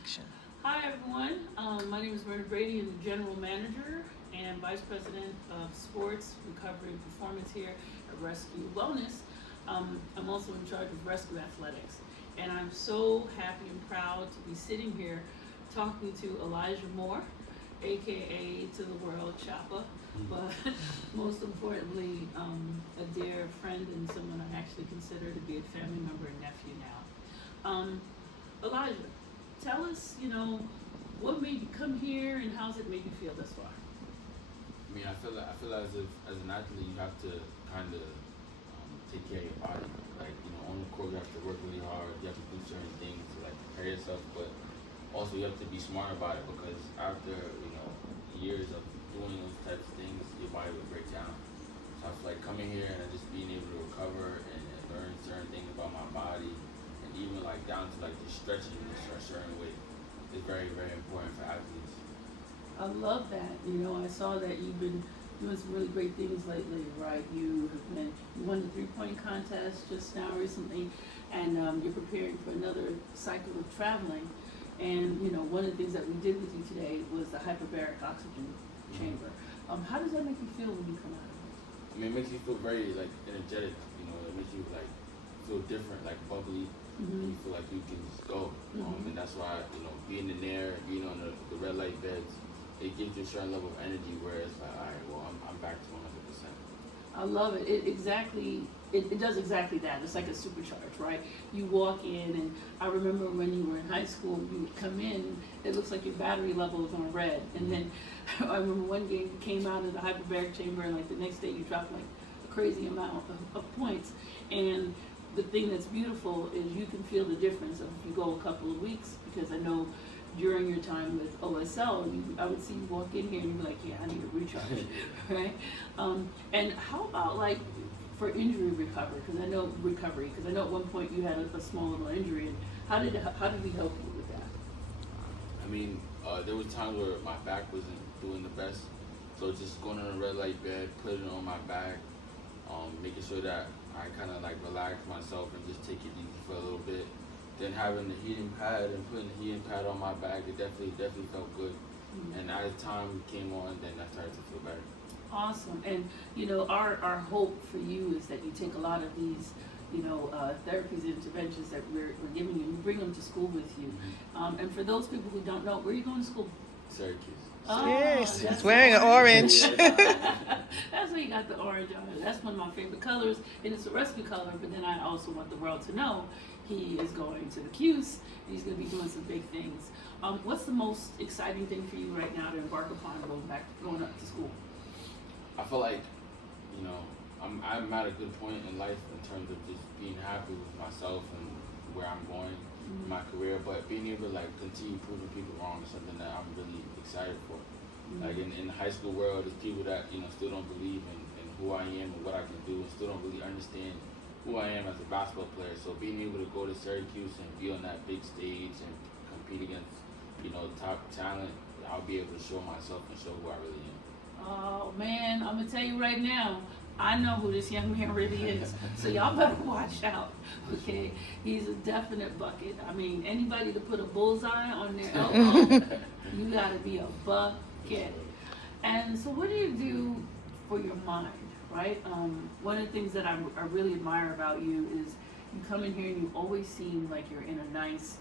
action. Hi everyone, my name is Myrna Brady. I'm the General Manager and Vice President of Sports, Recovery, and Performance here at Rescue Wellness. I'm also in charge of Rescue Athletics, and I'm so happy and proud to be sitting here talking to Elijah Moore, aka to the world Chapa, but most importantly, a dear friend and someone I actually consider to be a family member and nephew now. Elijah, tell us, what made you come here and how's it made you feel thus far? I feel as if as an athlete you have to kind of take care of your body. Like on the court you have to work really hard. You have to do certain things to like prepare yourself, but also you have to be smart about it because after years of doing those types of things, your body will break down. So I feel like coming here and just being able to recover and learn certain things about my body, and even like down to like just stretching in a certain way is very very important for athletes. I love that. I saw that you've been doing some really great things lately, right? You won the 3-point contest just now recently, and you're preparing for another cycle of traveling. And one of the things that we did with you today was the hyperbaric oxygen chamber. How does that make you feel when you come out of it? It makes you feel very like energetic. It makes you like feel different, like bubbly. And you feel like you can just go. And that's why being in there, being on the red light beds, it gives you a certain level of energy where it's like, all right, well, I'm back to 100%. I love it. It does exactly that. It's like a supercharge, right? You walk in, and I remember when you were in high school, you would come in, it looks like your battery level is on red. And then I remember one game you came out of the hyperbaric chamber, and like the next day you dropped like a crazy amount of points. And the thing that's beautiful is you can feel the difference of if you go a couple of weeks, because I know during your time with OSL, I would see you walk in here and you'd be like, yeah, I need a recharge, right? And how about like for injury recovery? Because I know at one point you had a small little injury, and how did we help you with that? There was times where my back wasn't doing the best, so just going on a red light bed, putting it on my back, making sure that I kind of like relax myself and just take it easy for a little bit. Then having the heating pad and putting the heating pad on my back, it definitely felt good. And as time came on, then I started to feel better. Awesome. And our hope for you is that you take a lot of these therapies and interventions that we're giving you, and you bring them to school with you. And for those people who don't know, where are you going to school? Syracuse. Oh, Yes, he's wearing an orange. That's why you got the orange on it. That's one of my favorite colors, and it's a rescue color. But then I also want the world to know he is going to the Q's. He's going to be doing some big things. What's the most exciting thing for you right now to embark upon going up to school? I feel like, I'm at a good point in life in terms of just being happy with myself and where I'm going in my career, but being able to like continue proving people wrong is something that I'm really excited for. Like in the high school world, there's people that still don't believe in who I am and what I can do, and still don't really understand who I am as a basketball player. So being able to go to Syracuse and be on that big stage and compete against top talent, I'll be able to show myself and show who I really am. Oh man, I'm gonna tell you right now, I know who this young man really is. So y'all better watch out, okay? He's a definite bucket. Anybody to put a bullseye on their elbow, you gotta be a bucket. And so what do you do for your mind, right? One of the things that I really admire about you is you come in here and you always seem like you're in a nice,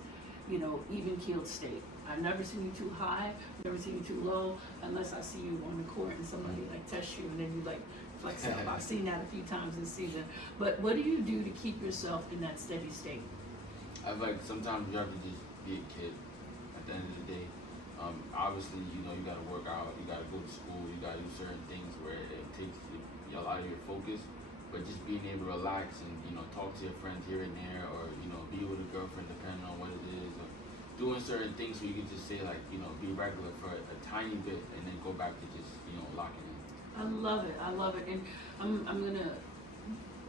even-keeled state. I've never seen you too high, never seen you too low, unless I see you on the court and somebody like tests you and then you like flex up. I've seen that a few times this season. But what do you do to keep yourself in that steady state? I feel like sometimes you have to just be a kid at the end of the day. Obviously, you gotta work out, you gotta go to school, you gotta do certain things where it takes a lot of your focus, but just being able to relax and, talk to your friends here and there, or, be with a girlfriend depending on what it is, or doing certain things so you can just say like, be regular for a tiny bit and then go back to just, locking in. I love it. And I'm gonna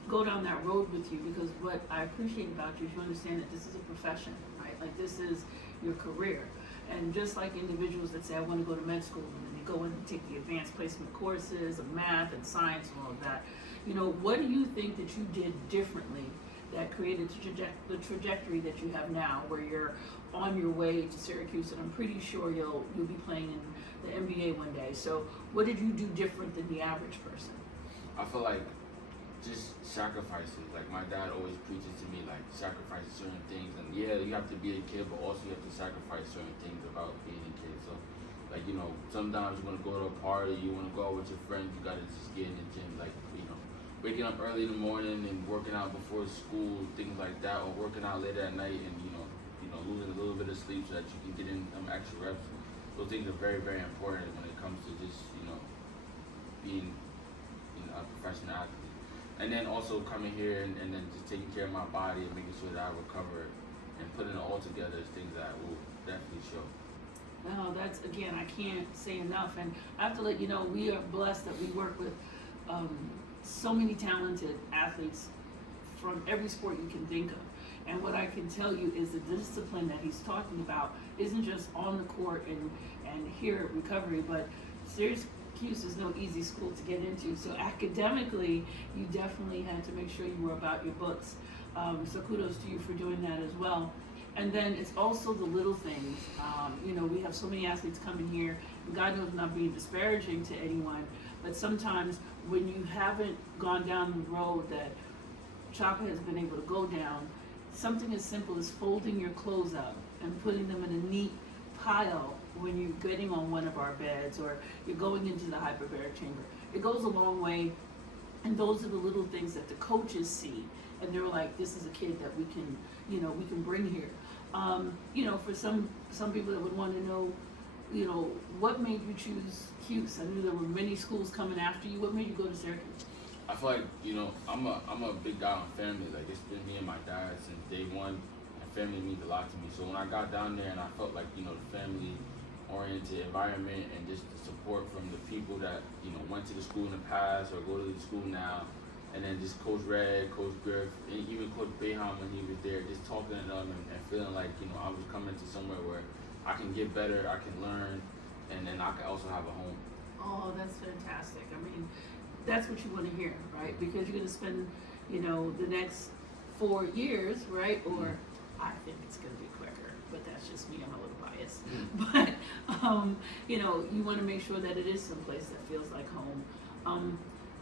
go down that road with you, because what I appreciate about you is you understand that this is a profession, right? Like this is your career. And just like individuals that say, I want to go to med school, and they go in and take the advanced placement courses of math and science and all of that, what do you think that you did differently that created the trajectory that you have now, where you're on your way to Syracuse, and I'm pretty sure you'll be playing in the NBA one day. So what did you do different than the average person? I feel like just sacrifices. Like my dad always preaches to me, like sacrifice certain things. And yeah, you have to be a kid, but also you have to sacrifice certain things about being a kid. So, like, you know, sometimes you want to go to a party, you want to go out with your friends, you gotta just get in the gym. Like, you know, waking up early in the morning and working out before school, things like that, or working out late at night and you know, losing a little bit of sleep so that you can get in some extra reps. Those things are very, very important when it comes to just, being, a professional athlete. And then also coming here and then just taking care of my body and making sure that I recover and putting it all together is things that will definitely show. No, that's, again, I can't say enough. And I have to let you know, we are blessed that we work with so many talented athletes from every sport you can think of. And what I can tell you is the discipline that he's talking about isn't just on the court and here at recovery, but Syracuse is no easy school to get into. So academically, you definitely had to make sure you were about your books. So kudos to you for doing that as well. And then it's also the little things. We have so many athletes coming here, and God knows I'm not being disparaging to anyone, but sometimes when you haven't gone down the road that Chapa has been able to go down, something as simple as folding your clothes up and putting them in a neat pile when you're getting on one of our beds or you're going into the hyperbaric chamber. It goes a long way, and those are the little things that the coaches see, and they're like, this is a kid that we can bring here. For some people that would want to know, what made you choose Hughes? I knew there were many schools coming after you. What made you go to Syracuse? I feel like, I'm a big guy on family. Like, it's been me and my dad since day one, and family means a lot to me. So when I got down there and I felt like, the family-oriented environment and just the support from the people that, went to the school in the past or go to the school now, and then just Coach Red, Coach Griff, and even Coach Bayham when he was there, just talking to them and feeling like, I was coming to somewhere where I can get better, I can learn, and then I can also have a home. Oh, that's fantastic. I mean, that's what you want to hear, right? Because you're going to spend, the next 4 years, right? Or I think it's going to be quicker, but that's just me. I'm a little biased. But, you want to make sure that it is someplace that feels like home.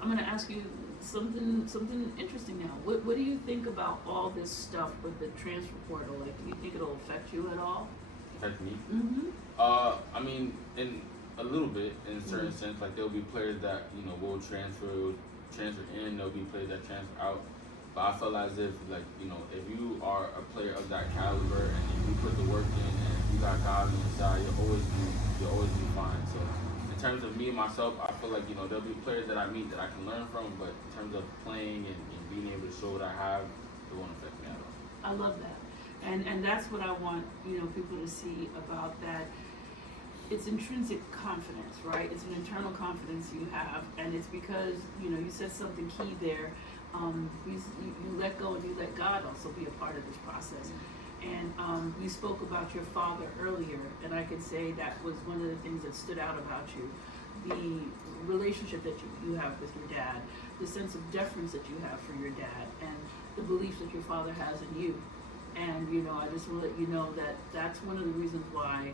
I'm going to ask you something interesting now. What do you think about all this stuff with the transfer portal? Like, do you think it'll affect you at all? Affect me? Mm-hmm. I mean, in a little bit, in a certain sense. Like, there'll be players that will transfer in. There'll be players that transfer out. But I feel as if, like, if you are a player of that caliber and if you put the work in and if you got God on your side, you'll always be fine. So in terms of me and myself, I feel like there'll be players that I meet that I can learn from. But in terms of playing and being able to show what I have, it won't affect me at all. I love that, and that's what I want people to see about that. It's intrinsic confidence, right? It's an internal confidence you have, and it's because you said something key there. You let go and you let God also be a part of this process. And you spoke about your father earlier, and I could say that was one of the things that stood out about you. The relationship that you have with your dad, the sense of deference that you have for your dad, and the beliefs that your father has in you. And I just want to let you know that that's one of the reasons why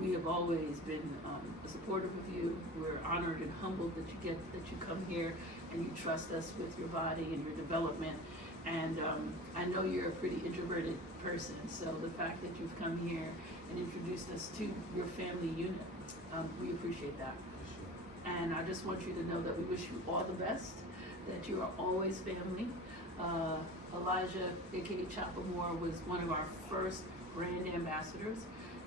we have always been supportive of you. We're honored and humbled that you come here and you trust us with your body and your development. And I know you're a pretty introverted person, so the fact that you've come here and introduced us to your family unit, we appreciate that. And I just want you to know that we wish you all the best, that you are always family. Elijah, aka Chapa Moore, was one of our first brand ambassadors.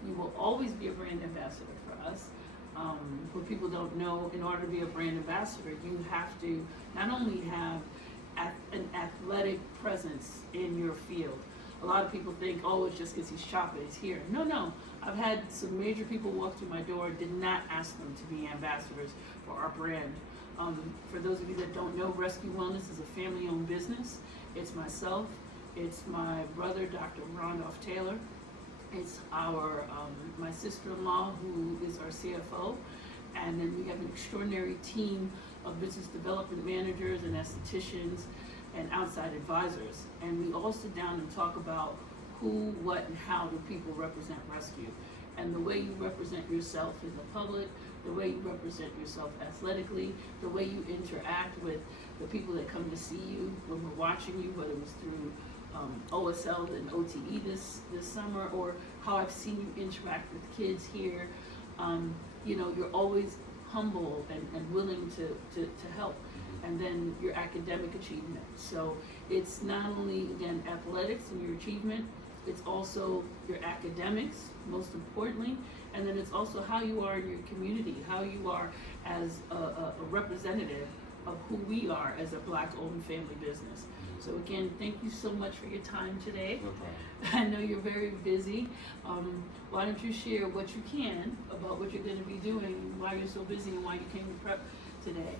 You will always be a brand ambassador for us. What people don't know, in order to be a brand ambassador, you have to not only have an athletic presence in your field. A lot of people think, oh, it's just because he's Chapa, he's here. No. I've had some major people walk through my door, did not ask them to be ambassadors for our brand. For those of you that don't know, Rescue Wellness is a family-owned business. It's myself, it's my brother, Dr. Randolph Taylor. It's my sister-in-law, who is our CFO. And then we have an extraordinary team of business development managers and estheticians and outside advisors. And we all sit down and talk about who, what, and how do people represent rescue. And the way you represent yourself in the public, the way you represent yourself athletically, the way you interact with the people that come to see you when we're watching you, whether it was through OSL and OTE this summer, or how I've seen you interact with kids here. You know, you're always humble and willing to help. And then your academic achievement. So it's not only, again, athletics and your achievement, it's also your academics, most importantly, and then it's also how you are in your community, how you are as a representative of who we are as a Black-owned family business. So again, thank you so much for your time today. No problem. I know you're very busy. Why don't you share what you can about what you're going to be doing, why you're so busy, and why you came to prep today?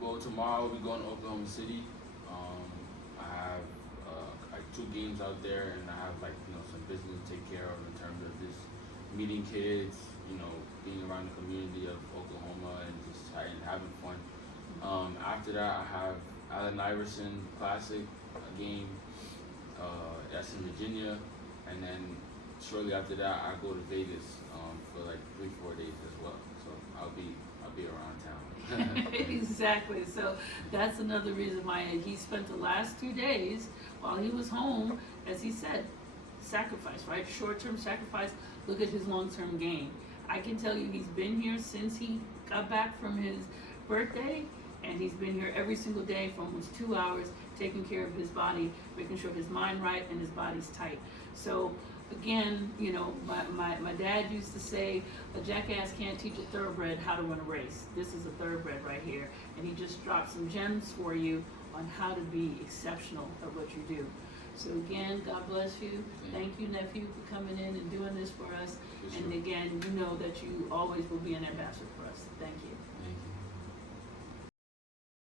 Well, tomorrow we'll be going to Oklahoma City. I have like 2 games out there, and I have like, you know, some business to take care of in terms of just meeting kids, you know, being around the community of Oklahoma and just having fun. After that, I have Allen Iverson Classic game. That's in Virginia, and then shortly after that, I go to Vegas for like 3-4 days as well. So I'll be around town. Exactly. So that's another reason why he spent the last 2 days while he was home, as he said, sacrifice, right? Short-term sacrifice. Look at his long-term gain. I can tell you he's been here since he got back from his birthday, and he's been here every single day for almost 2 hours, taking care of his body, making sure his mind right and his body's tight. So again, you know, my dad used to say, a jackass can't teach a thoroughbred how to run a race. This is a thoroughbred right here. And he just dropped some gems for you on how to be exceptional at what you do. So again, God bless you. Thank you, nephew, for coming in and doing this for us. And again, you know that you always will be an ambassador for us. Thank you.